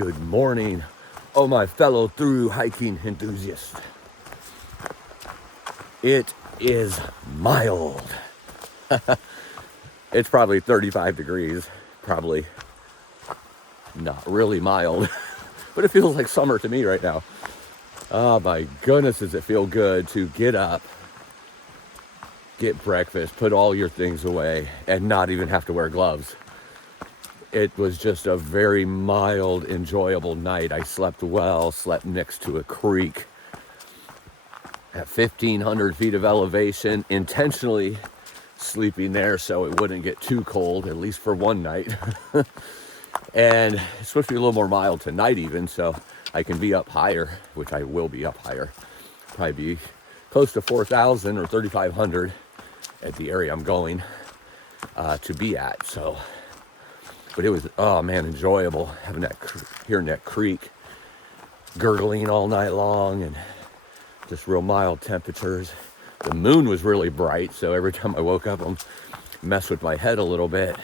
Good morning, oh my fellow thru-hiking enthusiasts. It is mild. It's probably 35 degrees, probably not really mild, but it feels like summer to me right now. Oh my goodness, does it feel good to get up, get breakfast, put all your things away, and not even have to wear gloves. It was just a very mild, enjoyable night. I slept well, slept next to a creek at 1,500 feet of elevation, intentionally sleeping there so it wouldn't get too cold, at least for one night. And it's supposed to be a little more mild tonight even, so I can be up higher, which I will be up higher. Probably be close to 4,000 or 3,500 at the area I'm going to be at. So, but it was, oh man, enjoyable having that, hearing that creek gurgling all night long and just real mild temperatures. The moon was really bright, so every time I woke up, I'm messed with my head a little bit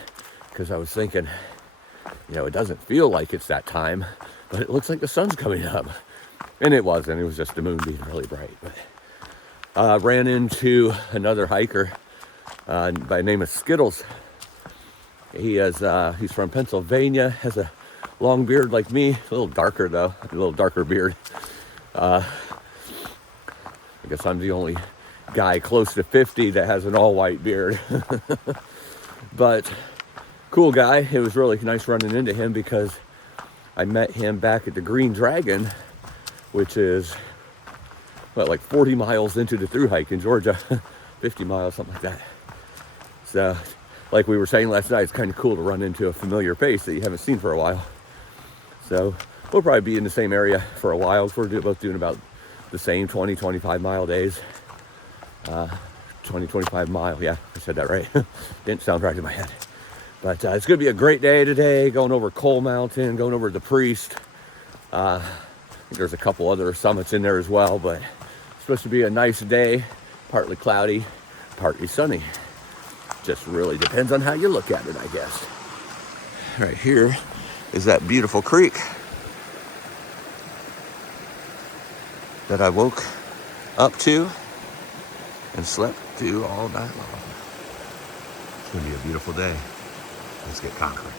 because I was thinking, you know, it doesn't feel like it's that time, but it looks like the sun's coming up. And it wasn't, it was just the moon being really bright. But ran into another hiker by the name of Skittles. He's from Pennsylvania, has a long beard like me, a little darker though, a little darker beard. I guess I'm the only guy close to 50 that has an all-white beard. But cool guy. It was really nice running into him because I met him back at the Green Dragon, which is what, like 40 miles into the thru-hike in Georgia. 50 miles, something like that. So like we were saying last night, it's kind of cool to run into a familiar face that you haven't seen for a while. So we'll probably be in the same area for a while. We're both doing about the same 20, 25 mile days. 20, 25 mile, yeah, I said that right. Didn't sound right in my head. But it's going to be a great day today, going over Coal Mountain, going over the Priest. I think there's a couple other summits in there as well, but it's supposed to be a nice day, partly cloudy, partly sunny. Just really depends on how you look at it, I guess. Right here is that beautiful creek that I woke up to and slept to all night long. It's gonna be a beautiful day. Let's get conquering.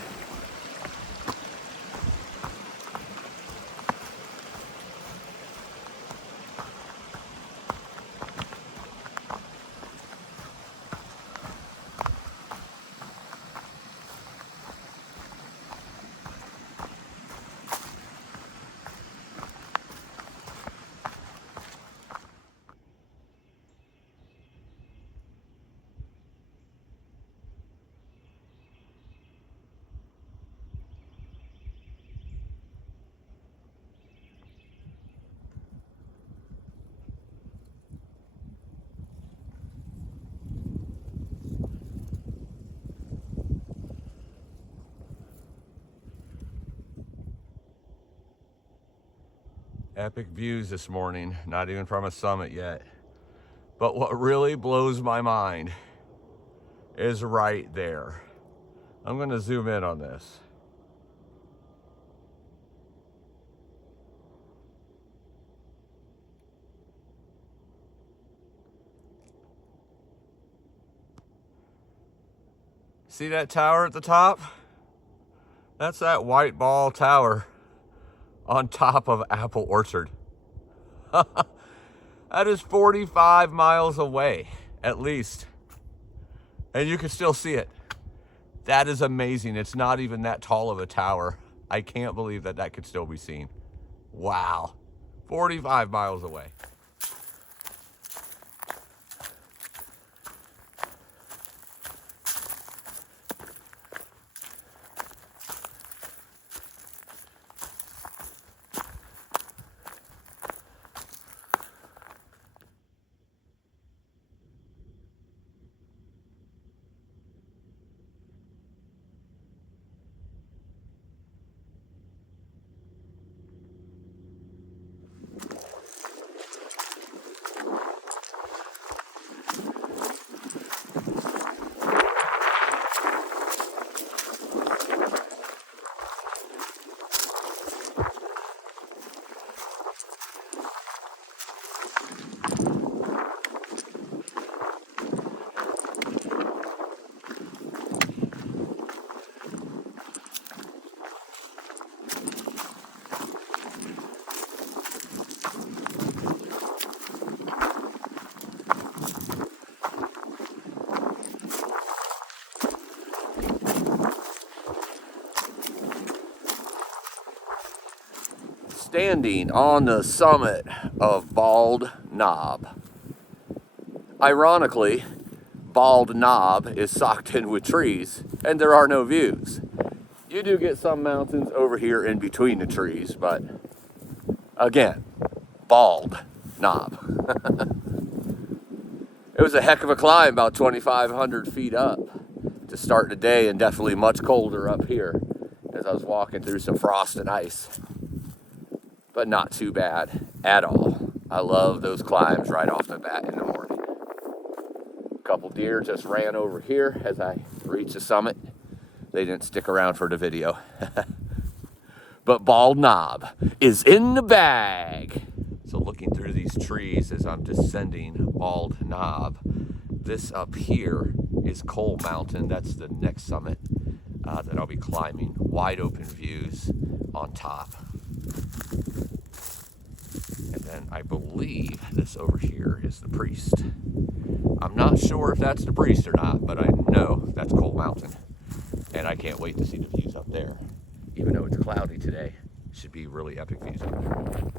Epic views this morning, not even from a summit yet. But what really blows my mind is right there. I'm gonna zoom in on this. See that tower at the top? That's that white ball tower on top of Apple Orchard. That is 45 miles away, at least. And you can still see it. That is amazing. It's not even that tall of a tower. I can't believe that that could still be seen. Wow. 45 miles away. standing on the summit of Bald Knob. Ironically, Bald Knob is socked in with trees, and there are no views. You do get some mountains over here in between the trees, but again, Bald Knob. It was a heck of a climb, about 2,500 feet up to start the day, and definitely much colder up here as I was walking through some frost and ice. But not too bad at all. I love those climbs right off the bat in the morning. A couple deer just ran over here as I reached the summit. They didn't stick around for the video. But Bald Knob is in the bag. So looking through these trees as I'm descending Bald Knob, this up here is Coal Mountain. That's the next summit that I'll be climbing. Wide open views on top. And then I believe this over here is the Priest. I'm not sure if that's the Priest or not, but I know that's Coal Mountain. And I can't wait to see the views up there. Even though it's cloudy today, it should be really epic views up there.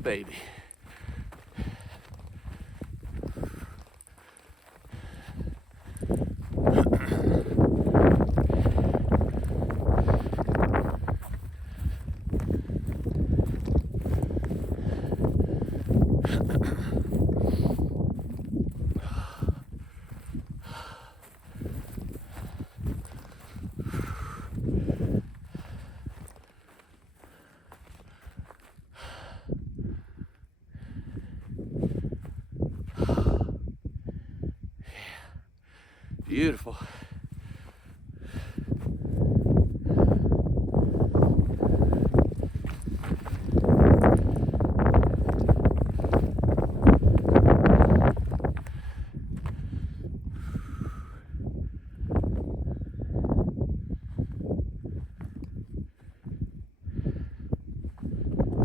Baby. Beautiful.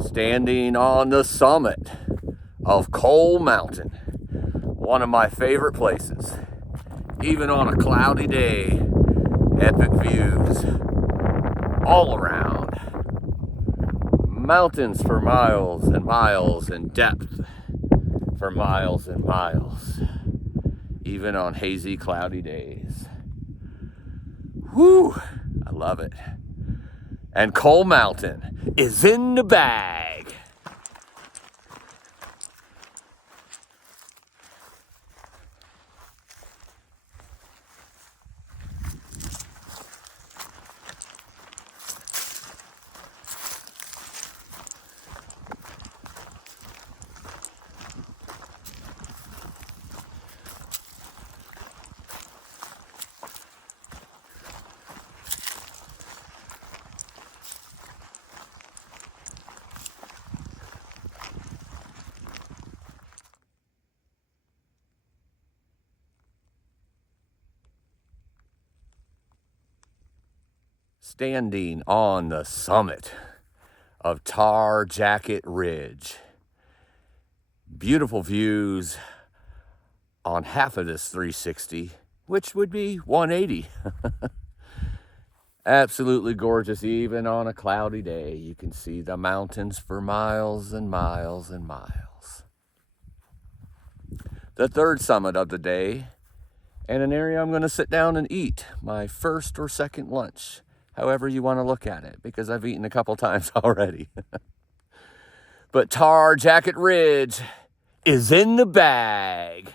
Standing on the summit of Coal Mountain, one of my favorite places. Even on a cloudy day, epic views all around. Mountains for miles and miles, and depth for miles and miles. even on hazy, cloudy days. Whew, I love it. And Coal Mountain is in the bag. Standing on the summit of Tar Jacket Ridge. Beautiful views on half of this 360, which would be 180. Absolutely gorgeous, even on a cloudy day. You can see the mountains for miles and miles and miles. The third summit of the day, and an area I'm going to sit down and eat my first or second lunch, however you want to look at it, because I've eaten a couple times already. But Tar Jacket Ridge is in the bag.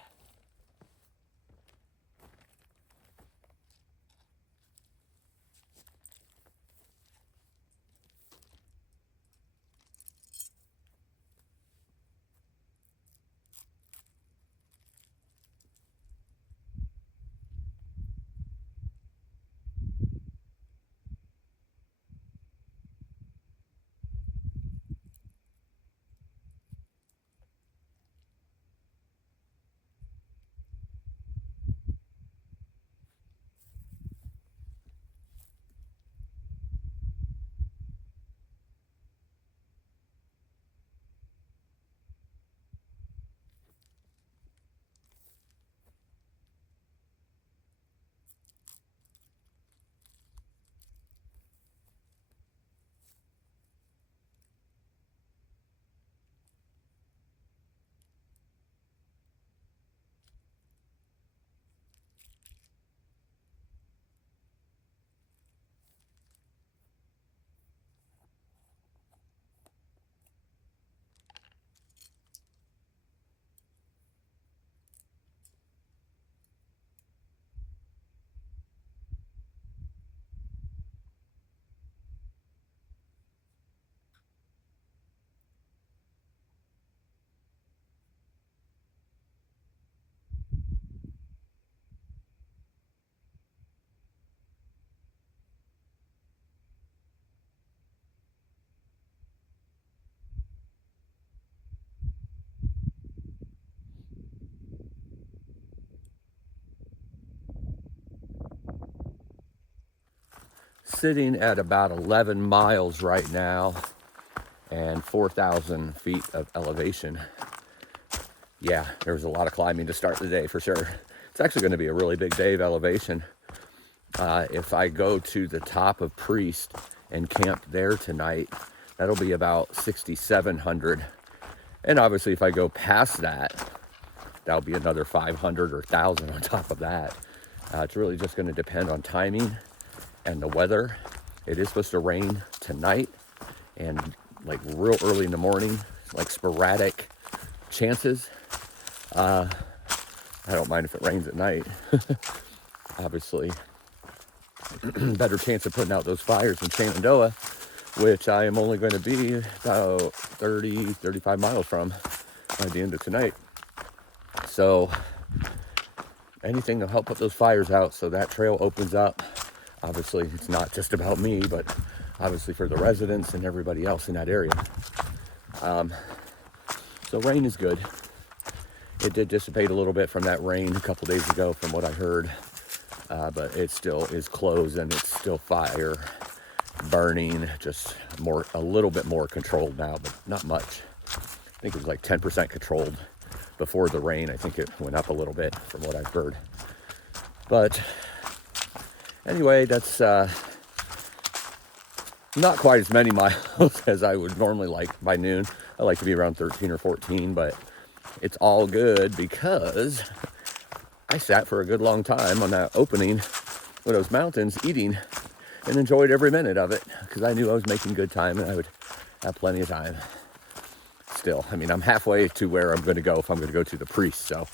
Sitting at about 11 miles right now and 4,000 feet of elevation. Yeah, there was a lot of climbing to start the day for sure. It's actually going to be a really big day of elevation. If I go to the top of Priest and camp there tonight, that'll be about 6,700. And obviously if I go past that, that'll be another 500 or 1,000 on top of that. It's really just going to depend on timing and the weather. It is supposed to rain tonight and like real early in the morning, like sporadic chances. I don't mind if it rains at night. Obviously, better chance of putting out those fires in Shenandoah, which I am only going to be about 35 miles from by the end of tonight. So anything to help put those fires out so that trail opens up. Obviously, it's not just about me, but obviously for the residents and everybody else in that area. So rain is good. It did dissipate a little bit from that rain a couple days ago from what I heard, but it still is closed and it's still fire burning, just a little bit more controlled now, but not much. I think it was like 10% controlled before the rain. I think it went up a little bit from what I've heard. But anyway, that's not quite as many miles as I would normally like by noon. I like to be around 13 or 14, but it's all good because I sat for a good long time on that opening with those mountains eating and enjoyed every minute of it because I knew I was making good time and I would have plenty of time. Still, I mean, I'm halfway to where I'm going to go if I'm going to go to the priest, so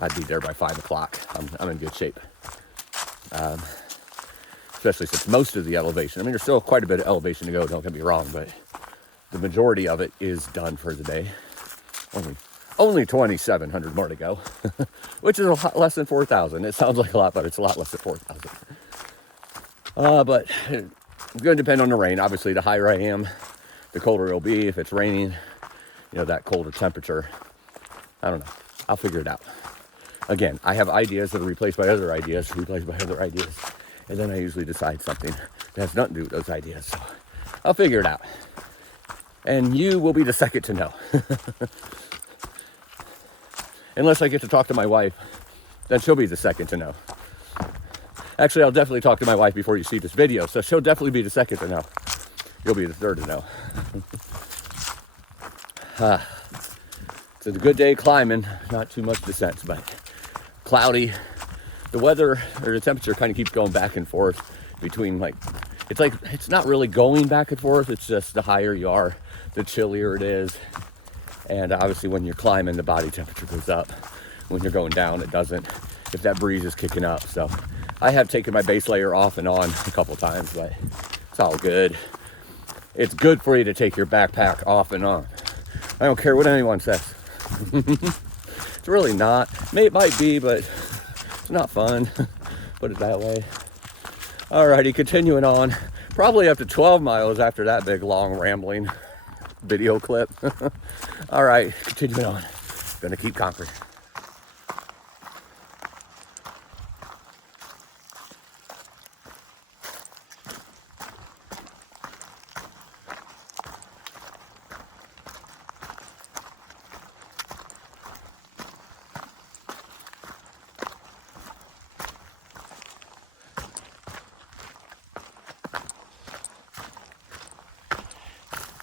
I'd be there by 5 o'clock. I'm in good shape. Especially since most of the elevation, I mean, there's still quite a bit of elevation to go, don't get me wrong, but the majority of it is done for the day. Only 2,700 more to go, which is a lot less than 4,000. It sounds like a lot, but it's a lot less than 4,000. But it's going to depend on the rain. Obviously, the higher I am, the colder it'll be. If it's raining, you know, that colder temperature, I don't know. I'll figure it out. Again, I have ideas that are replaced by other ideas, and then I usually decide something that has nothing to do with those ideas. So I'll figure it out. And you will be the second to know. Unless I get to talk to my wife, then she'll be the second to know. Actually, I'll definitely talk to my wife before you see this video, so she'll definitely be the second to know. You'll be the third to know. It's a good day climbing, not too much descent, but cloudy. The weather, or the temperature kind of keeps going back and forth between it's not really going back and forth. It's just the higher you are, the chillier it is. And obviously when you're climbing, the body temperature goes up. When you're going down, it doesn't, if that breeze is kicking up. So I have taken my base layer off and on a couple times, but it's all good. It's good for you to take your backpack off and on. I don't care what anyone says. It's really not. It might be, but it's not fun. Put it that way. Alrighty, continuing on. Probably up to 12 miles after that big, long, rambling video clip. All right, continuing on. Gonna keep conquering.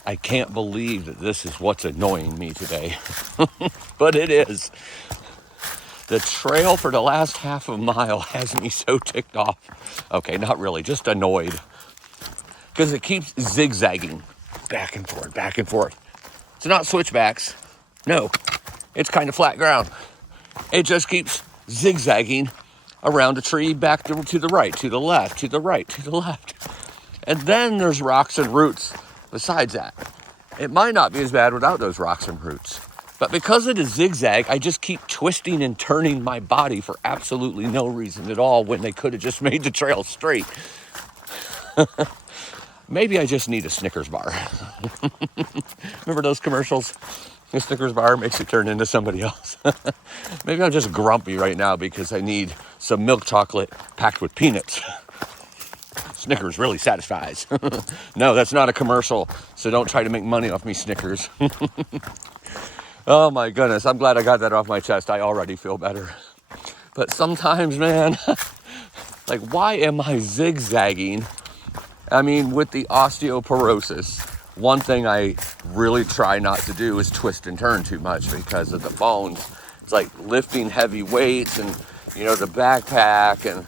I can't believe that this is what's annoying me today, but it is. The trail for the last half a mile has me so ticked off. Okay, not really, just annoyed. Because it keeps zigzagging back and forth, back and forth. It's not switchbacks. No, it's kind of flat ground. It just keeps zigzagging around a tree back to the right, to the left, to the right, to the left. And then there's rocks and roots besides that. It might not be as bad without those rocks and roots. But because it is zigzag, I just keep twisting and turning my body for absolutely no reason at all when they could have just made the trail straight. Maybe I just need a Snickers bar. Remember those commercials? The Snickers bar makes you turn into somebody else. Maybe I'm just grumpy right now because I need some milk chocolate packed with peanuts. Snickers really satisfies. No, that's not a commercial, so don't try to make money off me, Snickers. Oh my goodness, I'm glad I got that off my chest. I already feel better. But sometimes, man, like, why am I zigzagging? I mean, with the osteoporosis, one thing I really try not to do is twist and turn too much because of the bones. It's like lifting heavy weights and, you know, the backpack and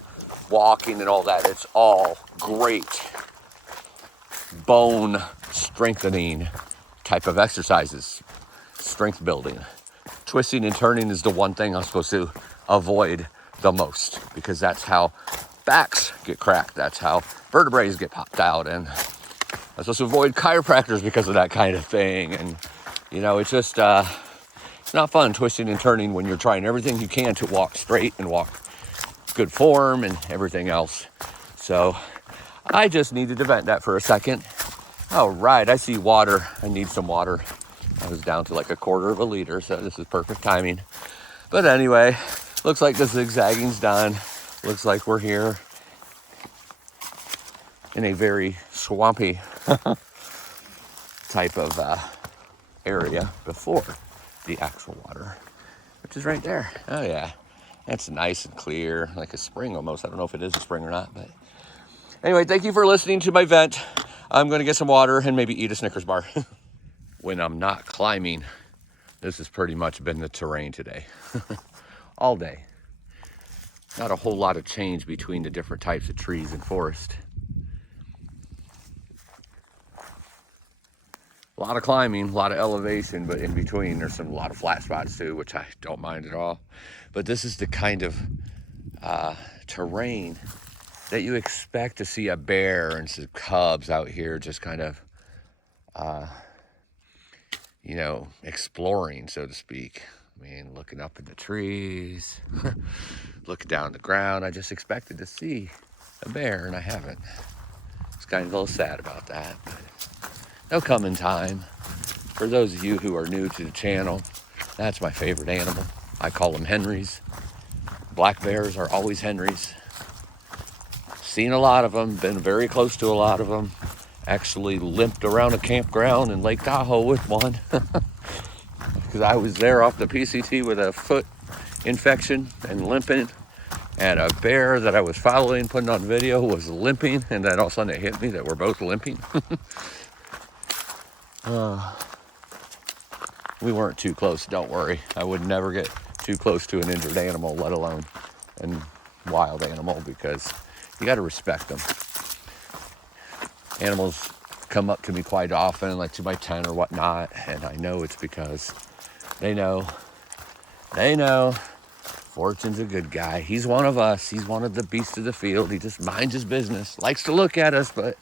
walking and all that. It's all great bone strengthening type of exercises, strength building. Twisting and turning is the one thing I'm supposed to avoid the most because that's how backs get cracked. That's how vertebrae get popped out. And I'm supposed to avoid chiropractors because of that kind of thing. And, you know, it's just, it's not fun twisting and turning when you're trying everything you can to walk straight and walk good form and everything else. So I just needed to vent that for a second. All right, I see water. I need some water. I was down to like 1/4 of a liter, so this is perfect timing. But anyway, looks like the zigzagging's done. Looks like we're here in a very swampy type of area before the actual water, which is right there. Oh yeah, that's nice and clear, like a spring almost. I don't know if it is a spring or not, but anyway, thank you for listening to my vent. I'm going to get some water and maybe eat a Snickers bar. When I'm not climbing, this has pretty much been the terrain today. All day. Not a whole lot of change between the different types of trees and forest. A lot of climbing, a lot of elevation, but in between there's a lot of flat spots too, which I don't mind at all. But this is the kind of terrain that you expect to see a bear and some cubs out here just kind of, you know, exploring, so to speak. I mean, looking up in the trees, looking down the ground. I just expected to see a bear and I haven't. It's kind of a little sad about that, but they'll come in time. For those of you who are new to the channel, that's my favorite animal. I call them Henrys. Black bears are always Henrys. Seen a lot of them, been very close to a lot of them. Actually limped around a campground in Lake Tahoe with one. Because I was there off the PCT with a foot infection and limping. And a bear that I was following, putting on video, was limping. And then all of a sudden it hit me that we're both limping. We weren't too close, don't worry. I would never get too close to an injured animal, let alone a wild animal, because you got to respect them. Animals come up to me quite often, like to my tent or whatnot, and I know it's because they know Fortune's a good guy. He's one of us. He's one of the beasts of the field. He just minds his business, likes to look at us, but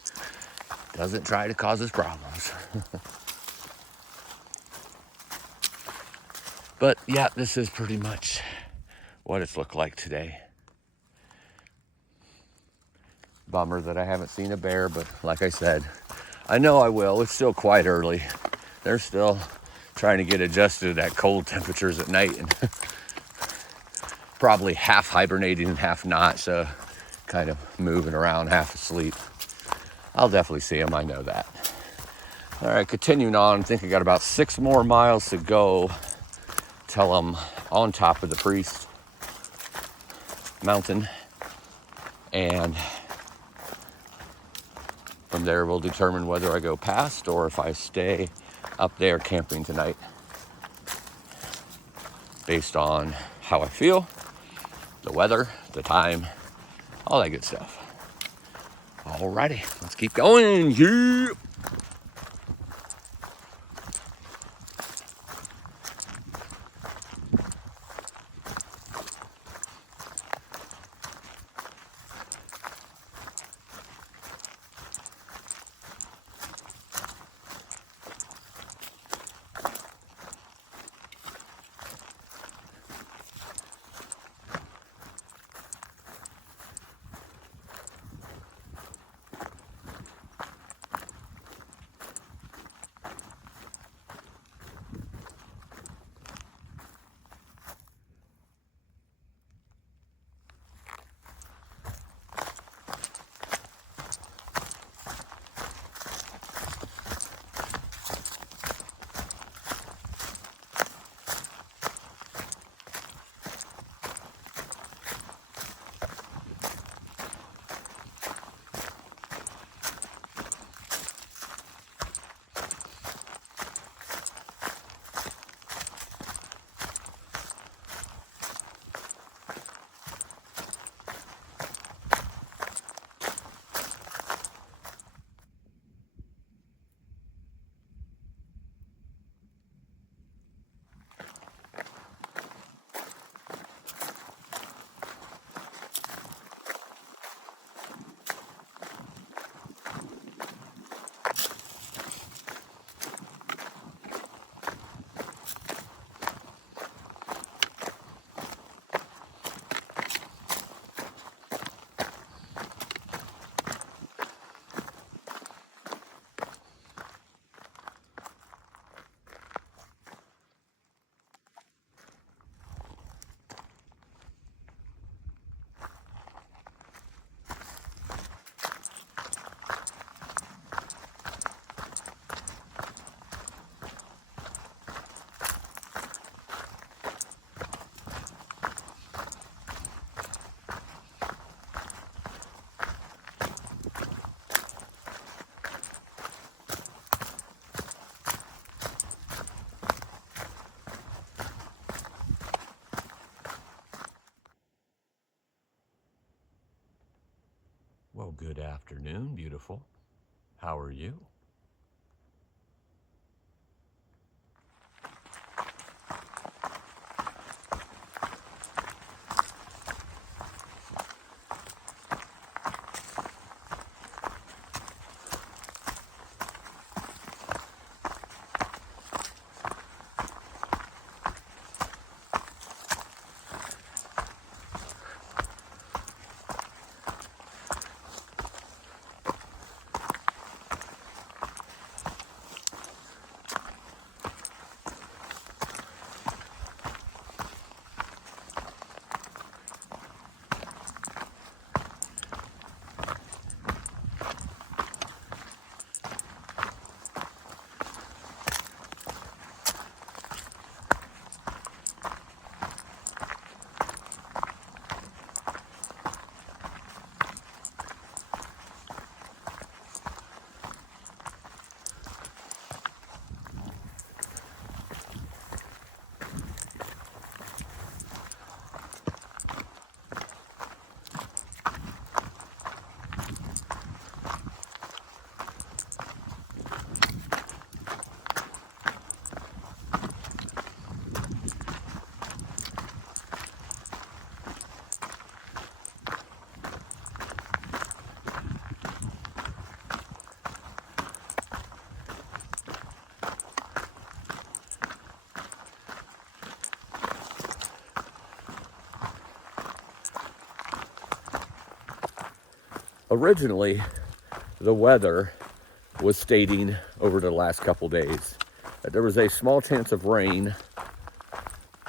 doesn't try to cause us problems. But yeah, this is pretty much what it's looked like today. Bummer that I haven't seen a bear, but like I said, I know I will. It's still quite early. They're still trying to get adjusted at cold temperatures at night and probably half hibernating and half not, so kind of moving around, half asleep. I'll definitely see them, I know that. All right, continuing on, I think I got about 6 more miles to go till I'm on top of the Priest Mountain, and from there we'll determine whether I go past or if I stay up there camping tonight, based on how I feel, the weather, the time, all that good stuff. Alrighty, let's keep going. Yeah. Well, good afternoon, beautiful. How are you? Originally, the weather was stating over the last couple days that there was a small chance of rain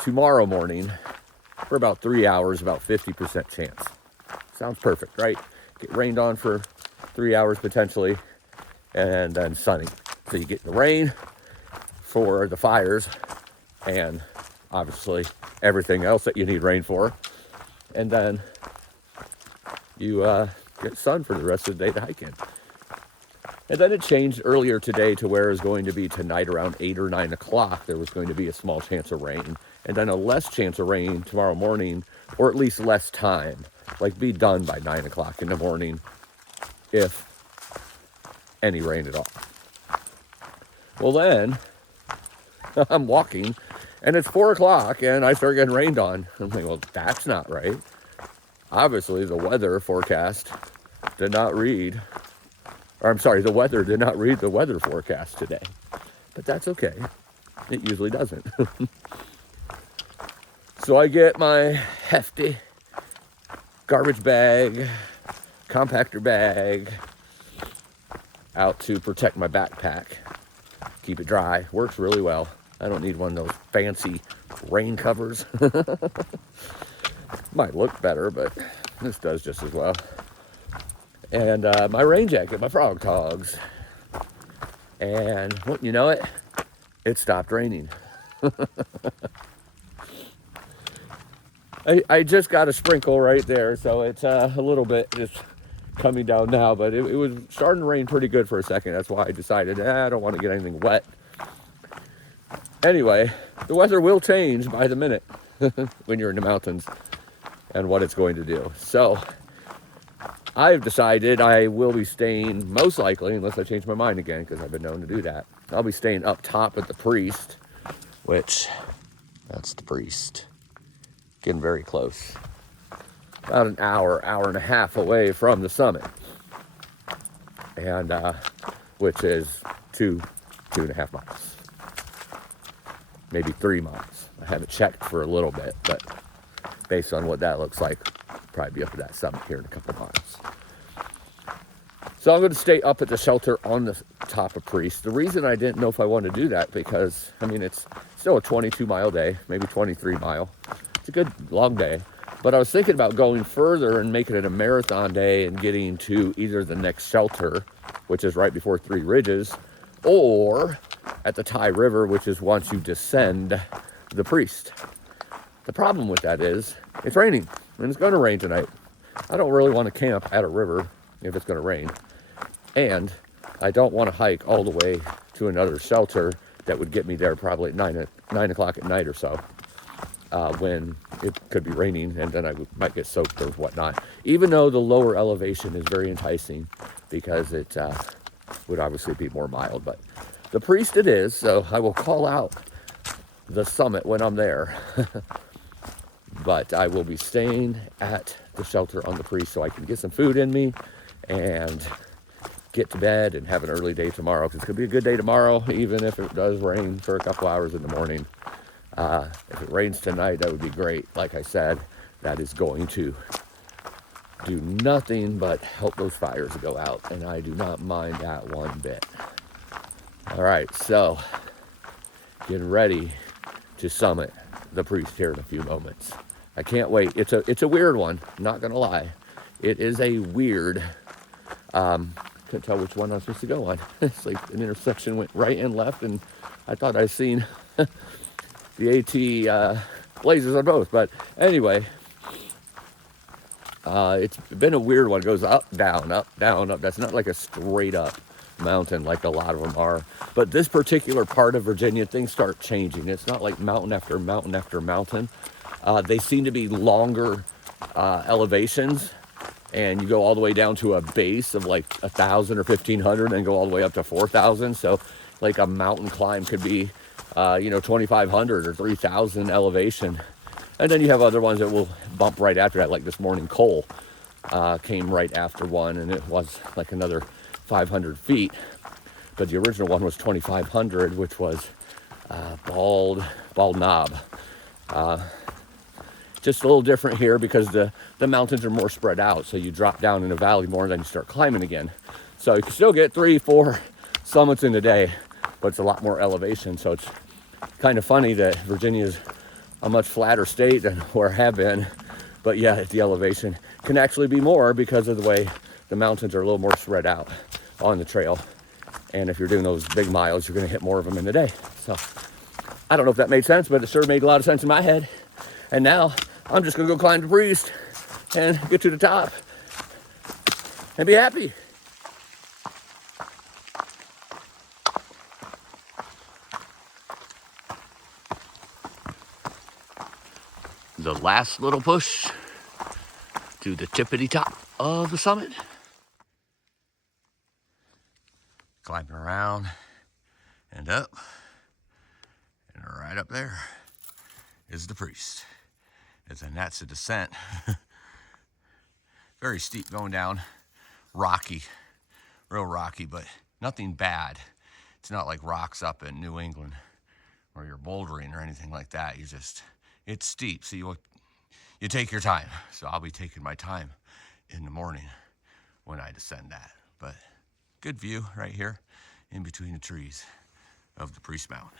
tomorrow morning for about 3 hours, about 50% chance. Sounds perfect, right? Get rained on for 3 hours potentially, and then sunny. So you get the rain for the fires and obviously everything else that you need rain for. And then you get sun for the rest of the day to hike in. And then it changed earlier today to where it's going to be tonight around 8 or 9 o'clock. There was going to be a small chance of rain, and then a less chance of rain tomorrow morning, or at least less time, like be done by 9 o'clock in the morning, if any rain at all. Well, then I'm walking and it's 4 o'clock and I start getting rained on. I'm like, well, that's not right. Obviously, the weather forecast did not read, or I'm sorry, the weather did not read the weather forecast today. But that's okay. It usually doesn't. So I get my hefty garbage bag, compactor bag, out to protect my backpack. Keep it dry. Works really well. I don't need one of those fancy rain covers. Might look better, but this does just as well. And my rain jacket, my frog togs. And wouldn't you know it, it stopped raining. I just got a sprinkle right there, so it's a little bit just coming down now, but it was starting to rain pretty good for a second. That's why I decided, I don't want to get anything wet. Anyway, the weather will change by the minute when you're in the mountains and what it's going to do. So I've decided I will be staying, most likely, unless I change my mind again, because I've been known to do that, I'll be staying up top at the Priest, which, that's the Priest. Getting very close. About an hour, hour and a half away from the summit. And, which is 2.5 miles. Maybe 3 miles. I haven't checked for a little bit, but based on what that looks like, I'll probably be up at that summit here in a couple miles. So I'm going to stay up at the shelter on the top of Priest. The reason I didn't know if I wanted to do that, because, I mean, it's still a 22-mile day, maybe 23-mile. It's a good long day. But I was thinking about going further and making it a marathon day and getting to either the next shelter, which is right before Three Ridges, or at the Ty River, which is once you descend the Priest. The problem with that is it's raining, and it's going to rain tonight. I don't really want to camp at a river if it's going to rain. And I don't want to hike all the way to another shelter that would get me there probably at 9 o'clock at night or so. when it could be raining, and then I might get soaked or whatnot. Even though the lower elevation is very enticing because it would obviously be more mild. But the Priest it is, so I will call out the summit when I'm there. But I will be staying at the shelter on the Priest so I can get some food in me and get to bed and have an early day tomorrow, because it's going to be a good day tomorrow, even if it does rain for a couple hours in the morning. If it rains tonight, that would be great. Like I said, that is going to do nothing but help those fires go out, and I do not mind that one bit. All right, so getting ready to summit the Priest here in a few moments. I can't wait. It's a weird one, not gonna lie. It is a weird, couldn't tell which one I was supposed to go on. It's like an intersection went right and left, and I thought I seen the AT blazers on both. But anyway, it's been a weird one. It goes up, down, up, down, up. That's not like a straight up mountain like a lot of them are. But this particular part of Virginia, things start changing. It's not like mountain after mountain after mountain. They seem to be longer elevations, and you go all the way down to a base of like 1,000 or 1,500 and go all the way up to 4,000. So like a mountain climb could be 2,500 or 3,000 elevation. And then you have other ones that will bump right after that, like this morning Cole came right after one, and it was like another 500 feet. But the original one was 2,500, which was Bald Knob. Just a little different here because the mountains are more spread out. So you drop down in a valley more and then you start climbing again. So you can still get 3-4 summits in a day, but it's a lot more elevation. So it's kind of funny that Virginia is a much flatter state than where I have been. But yeah, the elevation can actually be more because of the way the mountains are a little more spread out on the trail. And if you're doing those big miles, you're going to hit more of them in a day. So I don't know if that made sense, but it sure made a lot of sense in my head. And now I'm just going to go climb the Priest and get to the top and be happy. The last little push to the tippity top of the summit. Climbing around and up, and right up there is the Priest. And that's a descent. Very steep going down, rocky, real rocky, but nothing bad. It's not like rocks up in New England where you're bouldering or anything like that. It's steep, so you take your time. So I'll be taking my time in the morning when I descend that. But good view right here in between the trees of the Priest Mountain.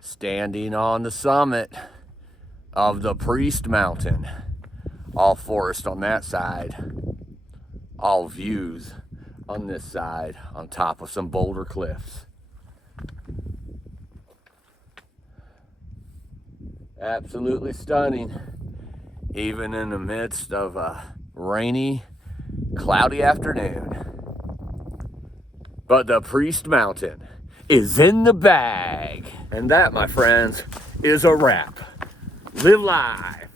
Standing on the summit of the Priest Mountain. All forest on that side. all views on this side on top of some boulder cliffs. Absolutely stunning, even in the midst of a rainy, cloudy afternoon. But the Priest Mountain is in the bag. And that, my friends, is a wrap. Live live.